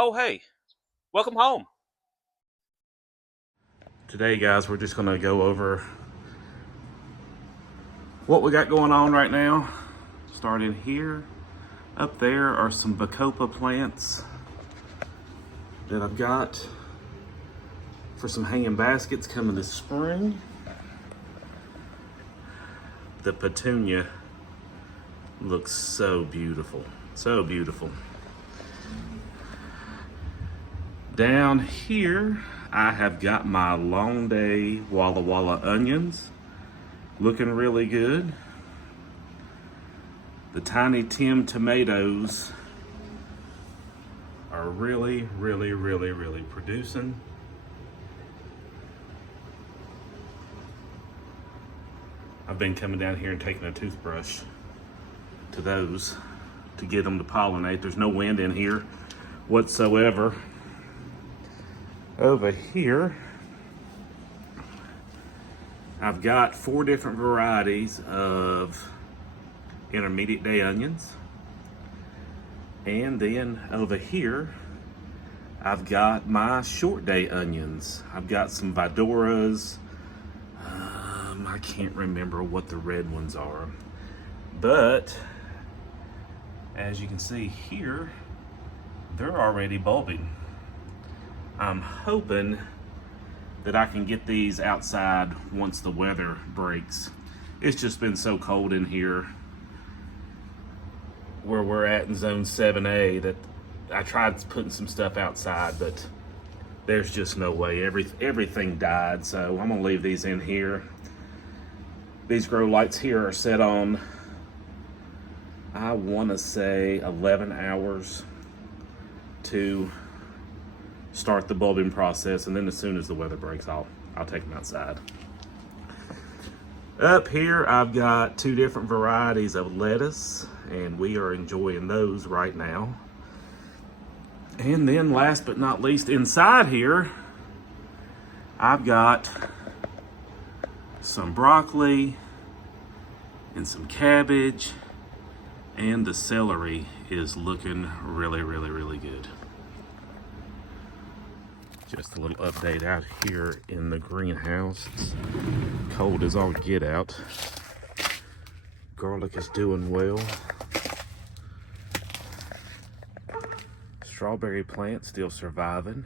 Oh, hey, welcome home. Today, guys, we're just going to go over what we got going on right now. Starting here, up there are some Bacopa plants that I've got for some hanging baskets coming this spring. The petunia looks so beautiful, so beautiful. Down here, I have got my Long Day Walla Walla onions looking really good. The Tiny Tim tomatoes are really producing. I've been coming down here and taking a toothbrush to those to get them to pollinate. There's no wind in here whatsoever. Over here, I've got 4 different varieties of intermediate day onions. And then over here, I've got my short day onions. I've got some Vidoras. I can't remember what the red ones are. But as you can see here, they're already bulbing. I'm hoping that I can get these outside once the weather breaks. It's just been so cold in here where we're at in zone 7A that I tried putting some stuff outside, but there's just no way. Everything died, so I'm gonna leave these in here. These grow lights here are set on, I wanna say 11 hours to start the bulbing process, and then as soon as the weather breaks, I'll take them outside. Up here, I've got 2 different varieties of lettuce, and we are enjoying those right now. And then last but not least, inside here, I've got some broccoli and some cabbage, and the celery is looking really good. Just a little update out here in the greenhouse. It's cold as all get out. Garlic is doing well. Strawberry plant still surviving.